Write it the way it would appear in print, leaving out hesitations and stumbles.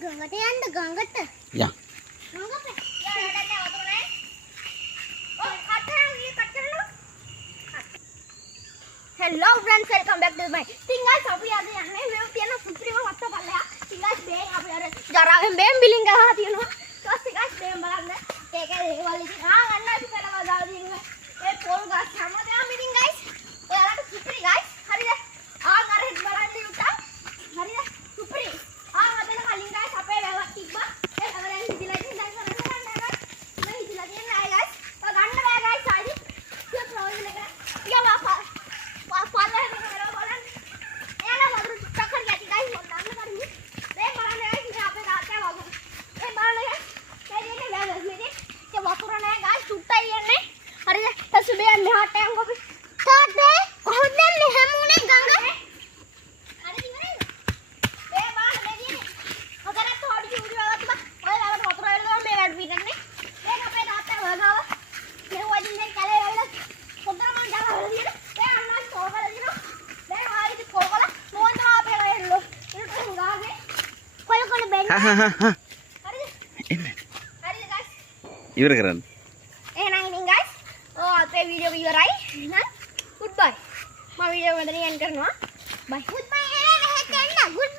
ගඟට යන්න ගඟට. යා. ගඟට. යා යඩන්නේ වතුරේ. ඔය කට් කරනවා. Hello friends, welcome back to my. Guys, අපි අද යන්නේ මේ තියෙන සුප්‍රීම වත්ත පල්ලෙහා. guys, මේ අපි අර ජරාවෙන් බේම් බිලින් ගහලා තියෙනවා. ඊට guys බේම් බලන්න. ඒකේ දේවල් ඉතින් ගන්න අපි පෙරව දාලා තියෙනවා. ඒ පොල් ගස් හැමදාම ඉතින් guys. ඔයාලට සුප්‍රී guys. හරිද? අර හෙත් බලන්න උටා. හරිද? සුප්‍රී. අතන කලින් guys අපේ වැවක් තිබ්බා. ඒ වැවෙන් හිදිලා ඉතින් දැන් කරන්න guys. මම හිදිලා තියන්නේ නැහැ guys. ඔය ගන්න බෑ guys ආයි. ඉතින් ප්‍රොබ්ලම් එක. යා පාලා බලන්න. එයාලා වතුර ටිකක් හරි යටි guys මොකක්ද කරන්නේ? මේ බලන්න guys ඉතින් අපේ තාත්තා වගේ. මේ බලන්න guys. මේ දෙන්නේ වැව මෙතේ. ඒ වතුර නැහැ guys සුට්ටයි යන්නේ. හරිද? තසුබේ මෙහාට යන් කොපි. තාත්තේ කොහොමද මේ හැමුනේ ගඟ? හරි ඉවරයිද? මේ බලන්න මේ දිනේ. ඔතනත් හොඩි චූඩි වගත් බා. ඔය ළඟට වතුර ඇවිල්ලා මේ වැඩ පිටන්නේ. මේක අපේ තාත්තා වගාව. මේ වදින් දැන් කැලේ ඇවිල්ලා පොතර මං දාලා හරියට. මේ අම්මා කෝකල දිනවා. මේ ආයිත් කෝකල මොන්දර අපේ ගායල්ලෝ. ඉතින් ගාගේ කොල බෙන්න. හරිද? එන්න. හරිද guys? ඉවර කරන්න. එහෙනම් ඉතින් guys අපේ වීඩියෝ එක ඉවරයි. එහෙනම් goodbye. මම වීඩියෝ එක මෙතන end කරනවා. bye. goodbye. එහෙනම් good